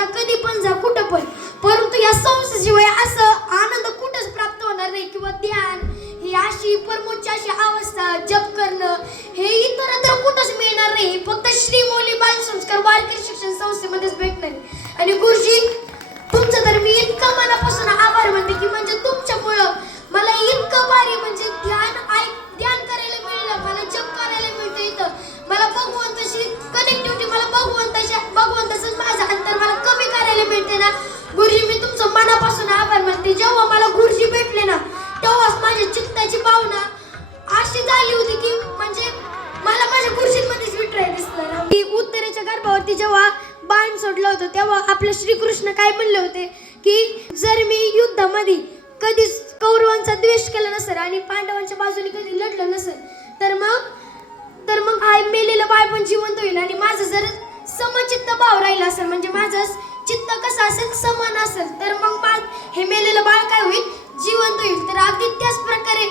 जा, कधी पण जा, कुठं पण. परंतु या संस्थेशिवाय असं आनंद कुठंच प्राप्त होणार नाही. किंवा ध्यान ही अशी परमोच्च अशी अवस्था जप करणं हे इतरत्र कुठंच मिळणार नाही. फक्त श्री मौली बालसंस्कार वारकरी शिक्षण संस्थेमध्येच भेटणार. आणि गुरुजी तुमचं तर मी इतकं मनापासून आभार मानते की म्हणजे तुमच्यामुळं मला इतकं भारी म्हणजे ध्यान करायला मिळलं, मला जप करायला मिळतं इथं. मला भगवंताशी कनेक्टिव्हिटी, मला भगवंताचं माझं अंतर मला कमी करायला मिळते ना. गुरुजी मी तुमचं मनापासून आभार मानते. जेव्हा मला गुरुजी भेटले ना तेव्हाच माझ्या चित्ताची भावना अशी झाली होती की म्हणजे मला माझ्या गुरुजींमध्येच विठुराय दिसला. मी उत्तरेच्या गर्भावरती जेव्हा बाण सोडलं होतं तेव्हा आपले श्रीकृष्ण काय म्हणले होते की जर मी युद्धामध्ये कधीच कौरवांचा द्वेष केला नसेल आणि पांडवांच्या बाजूने कधी लढलं नसेल तर मग आई मेलेलं बाळ पण जिवंत होईल. आणि माझं जर समचित्त भाव राहिला असेल म्हणजे माझं चित्त कसं असेल समान असेल तर मग हे मेलेलं बाळ काय होईल, जिवंत होईल. तर अगदी त्याच प्रकारे